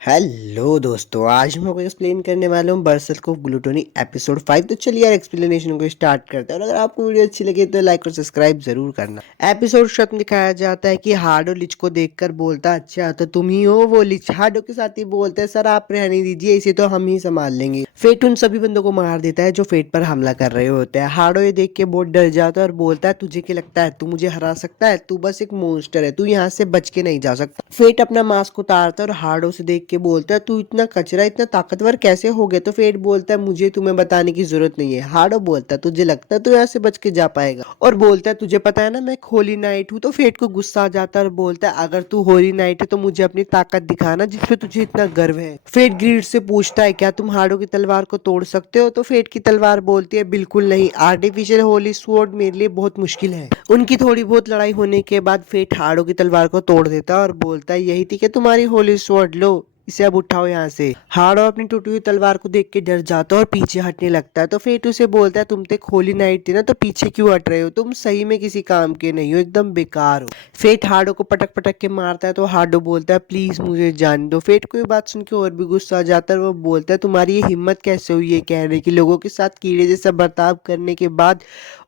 Hello दोस्तों, आज मैं आपको एक्सप्लेन करने वाला हूँ बरसल्क ऑफ ग्लूटोनी एपिसोड 5। तो चलिए यार एक्सप्लेनेशन को स्टार्ट करते हैं। और अगर आपको वीडियो अच्छी लगे तो लाइक और सब्सक्राइब जरूर करना। एपिसोड शुरू में दिखाया जाता है कि हार्डो लिच को देखकर बोलता है, अच्छा तो तुम ही हो वो लिच। हार्डो के साथ ही बोलते हैं, सर आप रहने दीजिए, इसे तो हम ही संभाल लेंगे। फेट उन सभी बंदों को मार देता है जो फेट पर हमला कर रहे होते हैं। हार्डो ये देख के बहुत डर जाता है और बोलता है, तुझे क्या लगता है तू मुझे हरा सकता है? तू बस एक मॉन्स्टर है, तू यहाँ से बच के नहीं जा सकता। फेट अपना मास्क उतारता है और हार्डो से देख के बोलता है, तू इतना कचरा इतना ताकतवर कैसे हो गया? तो फेट बोलता है, मुझे तुम्हें बताने की जरूरत नहीं है। हार्डो बोलता है, तुझे लगता है तू यहाँ से बच के जा पाएगा? और बोलता है, तुझे पता है ना मैं एक होली नाइट हूँ। तो फेट को गुस्सा आ जाता है और बोलता है, अगर तू होली नाइट है तो मुझे अपनी ताकत दिखाना जिसपे तुझे इतना गर्व है। फेट ग्रीड से पूछता है, क्या तुम हार्डो की तलवार को तोड़ सकते हो? तो फेट की तलवार बोलती है, बिल्कुल नहीं, आर्टिफिशियल होली स्वॉर्ड मेरे लिए बहुत मुश्किल है। उनकी थोड़ी बहुत लड़ाई होने के बाद फेट हार्डो की तलवार को तोड़ देता है और बोलता है, यही थी कि तुम्हारी होली स्वॉर्ड, लो इसे अब उठाओ यहाँ से। हार्डो अपनी टूटी हुई तलवार को देख के डर जाता है और पीछे हटने लगता है। तो फेट उसे बोलता है, तुम तो एक होली नाइट थी ना, तो पीछे क्यों हट रहे हो? तुम सही में किसी काम के नहीं हो, एकदम बेकार हो। फेट हार्डो को पटक पटक के मारता है तो हार्डो बोलता है, प्लीज मुझे जान दो। फेट को ये बात सुन के और भी गुस्सा आ जाता है और वो बोलता है, तुम्हारी ये हिम्मत कैसे हुई है कहने की, लोगों के साथ कीड़े जैसा बर्ताव करने के बाद,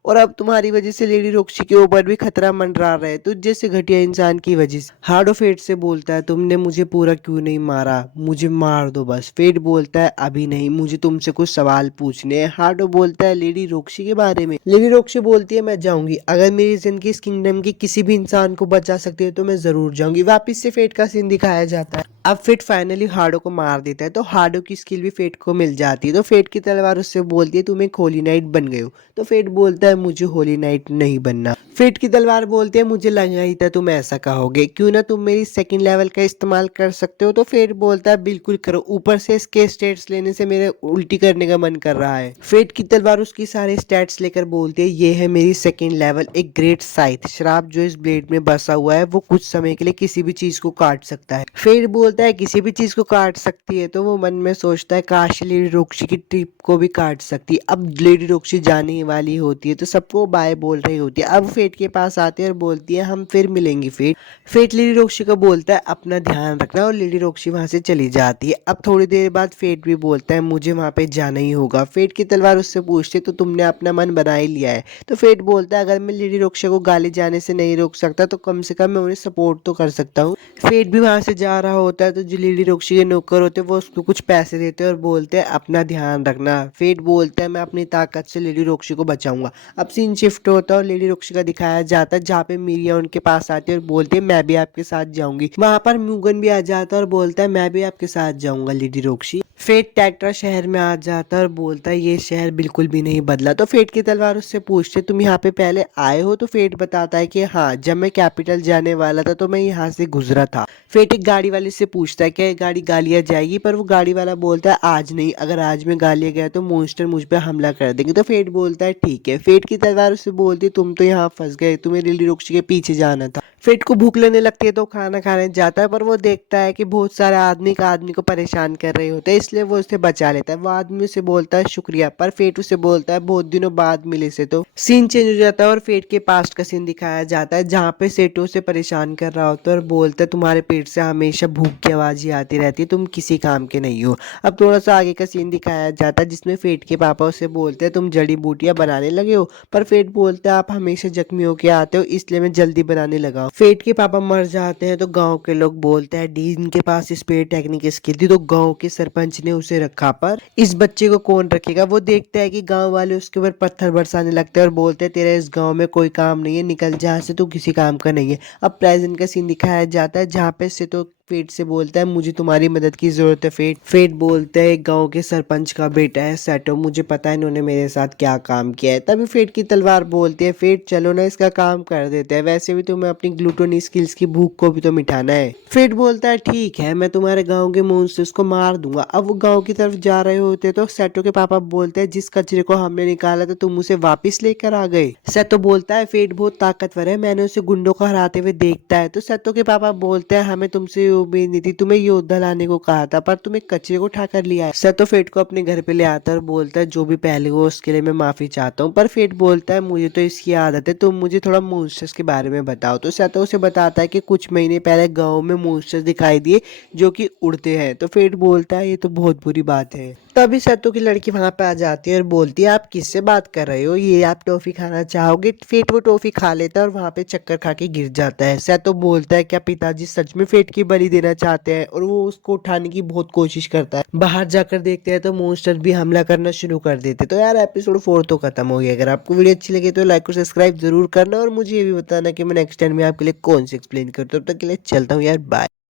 और अब तुम्हारी वजह से लेडी रोक्सी के ऊपर भी खतरा मंडरा रहा है, तुझ जैसे घटिया इंसान की वजह से। हार्डो फेट से बोलता है, तुमने मुझे पूरा क्यों नहीं मारा? मुझे मार दो बस। फेट बोलता है, अभी नहीं, मुझे तुमसे कुछ सवाल पूछने हैं। हार्डो बोलता है, लेडी रोक्सी के बारे में? लेडी रोक्सी बोलती है, मैं जाऊंगी, अगर मेरी जिंदगी इस किंगडम के किसी भी इंसान को बचा सकती है तो मैं जरूर जाऊंगी। वापिस से फेट का सीन दिखाया जाता है। अब फेट फाइनली हार्डो को मार देता है तो हार्डो की स्किल भी फेट को मिल जाती है। तो फेट की तलवार उससे बोलती है, तुम एक होली नाइट बन गए हो। तो फेट बोलता है, मुझे होली नाइट नहीं बनना। फेट की तलवार बोलती है, मुझे लगा ही था तुम ऐसा कहोगे, क्यों ना तुम मेरी सेकंड लेवल का इस्तेमाल कर सकते हो? तो फेट बोलता है, बिल्कुल करो, ऊपर से इसके स्टेट्स लेने से मेरे उल्टी करने का मन कर रहा है। फेट की तलवार उसकी सारे स्टेट्स लेकर बोलती है, ये है मेरी सेकंड लेवल, एक ग्रेट साइथ श्राप जो इस ब्लेड में बसा हुआ है, वो कुछ समय के लिए किसी भी चीज को काट सकता है। फेट बोलता है, किसी भी चीज को काट सकती है? तो वो मन में सोचता है, काश लेडी रोक्सी की ट्रिप को भी काट सकती। अब लेडी रोक्सी जाने ही वाली होती है तो सबको बाय बोल रही होती है। अब फेट के पास आती है और बोलती है, हम फिर मिलेंगे फेट। फेट लेडी रोक्सी को बोलता है, अपना ध्यान रखना, और लेडी रोक्सी वहां से चली जाती है। अब थोड़ी देर बाद फेट भी बोलता है, मुझे वहां पे जाना ही होगा। फेट की तलवार उससे पूछती है, तो तुमने अपना मन बना ही लिया है? तो फेट बोलता है, अगर मैं लेडी रोक्सी को गाली जाने से नहीं रोक सकता तो कम से कम मैं उन्हें सपोर्ट तो कर सकता हूँ। फेट भी वहां से जा रहा होता है तो जो लेडी रोक्सी के नौकर होते हैं वो उसको कुछ पैसे देते हैं और बोलते हैं, अपना ध्यान रखना। फेट बोलता है, मैं अपनी ताकत से लेडी रोक्सी को बचाऊंगा। अब सीन शिफ्ट होता है और लेडी रोक्सी का दिखाया जाता है जहाँ पे मीरिया उनके पास आती है और बोलती है, मैं भी आपके साथ जाऊंगी। वहां पर म्यूगन भी आ जाता है और बोलता है, मैं भी आपके साथ जाऊंगा लेडी रोक्सी। फेट टेट्रा शहर में आ जाता है और बोलता है, ये शहर बिल्कुल भी नहीं बदला। तो फेट की तलवार उससे पूछते, तुम यहाँ पे पहले आए हो? तो फेट बताता है कि हाँ, जब मैं कैपिटल जाने वाला था तो मैं यहाँ से गुजरा था। फेट एक गाड़ी वाले से पूछता है, क्या ये गाड़ी गालिया जाएगी? पर वो गाड़ी वाला बोलता है, आज नहीं, अगर आज में गालिया गया तो मॉन्स्टर मुझ पे हमला कर देंगे। तो फेट बोलता है, ठीक है। फेट की तलवार उससे बोलती है, तुम तो यहाँ फंस गए, तुम्हें लिली रोक्सी के पीछे जाना था। फेट को भूख लगने लगती है तो खाना खाने जाता है, पर वो देखता है कि बहुत सारे आदमी का आदमी को परेशान कर रहे होते हैं, इसलिए वो उसे बचा लेता है। वो आदमी उसे बोलता है, शुक्रिया। पर फेट उसे बोलता है, बहुत दिनों बाद मिले से। तो सीन चेंज हो जाता है और फेट के पास्ट का सीन दिखाया जाता है जहाँ पे सेटो से परेशान कर रहा होता है और बोलता है, तुम्हारे पेट से हमेशा भूख की आवाज ही आती रहती है, तुम किसी काम के नहीं हो। अब थोड़ा सा आगे का सीन दिखाया जाता है जिसमें फेट के पापा उसे बोलते हैं, तुम जड़ी बूटियां बनाने लगे हो? पर फेट बोलता है, आप हमेशा जख्मी होके आते हो, इसलिए मैं जल्दी बनाने लगा हूं। फेट के पापा मर जाते हैं तो गांव के लोग बोलते हैं, डीन के पास स्पेयर टेक्निक स्किल थी तो गांव के सरपंच ने उसे रखा, पर इस बच्चे को कौन रखेगा? वो देखता है कि गांव वाले उसके ऊपर पत्थर बरसाने लगते हैं और बोलते हैं, तेरा इस गांव में कोई काम नहीं है, निकल जहाँ से, तू किसी काम का नहीं है। अब प्रेजेंट का सीन दिखाया जाता है जहाँ पे से तो फेट से बोलता है, मुझे तुम्हारी मदद की जरूरत है फेट। फेट बोलता है, गांव के सरपंच का बेटा है सेटो, मुझे पता है इन्होंने मेरे साथ क्या काम किया है। तभी फेट की तलवार बोलती है, फेट चलो ना, इसका काम कर देते हैं, वैसे भी तुम्हें अपनी ग्लूटोनी स्किल्स की भूख को भी तो मिटाना है। फेट बोलता है, ठीक है, मैं तुम्हारे गाँव के मॉन्स्टर्स को मार दूंगा। अब वो गाँव की तरफ जा रहे होते तो सेटो के पापा बोलते हैं, जिस कचरे को हमने निकाला था तुम उसे वापिस लेकर आ गए। सेटो बोलता है, फेट बहुत ताकतवर है, मैंने उसे गुंडों को हराते हुए देखता है। तो सेटो के पापा बोलते हैं, हमें तुमसे उम्मीद नहीं थी, तुम्हें योद्धा लाने को कहा था पर तुम एक कचरे को उठा कर लिया है। सेतो फेट को अपने घर पे ले आता है और बोलता है जो भी पहले हुआ उसके लिए मैं माफी चाहता हूँ, पर फेट बोलता है मुझे तो इसकी आदत है, तुम मुझे थोड़ा मॉन्स्टर्स के बारे में बताओ। तो सेतो उसे बताता है कि कुछ महीने पहले गाँव में मॉन्स्टर्स दिखाई दिए जो कि उड़ते हैं। तो फेट बोलता है ये तो बहुत बुरी बात है। तभी सेतो की लड़की वहां पे आ जाती है और बोलती है आप किससे बात कर रहे हो, ये आप टॉफी खाना चाहोगे। फेट वो टॉफी खा लेता है और वहां पे चक्कर खा के गिर जाता है। सेतो बोलता है क्या पिताजी सच में फेट की बलि देना चाहते हैं, और वो उसको उठाने की बहुत कोशिश करता है। बाहर जाकर देखते हैं तो मॉन्स्टर भी हमला करना शुरू कर देते। तो यार एपिसोड 4 तो खत्म हो गया। अगर आपको वीडियो अच्छी लगी तो लाइक और सब्सक्राइब जरूर करना, और मुझे ये भी बताना कि मैं नेक्स्ट टाइम में आपके लिए कौन सी एक्सप्लेन करता हूँ। तब तक के लिए चलता हूँ यार, बाय।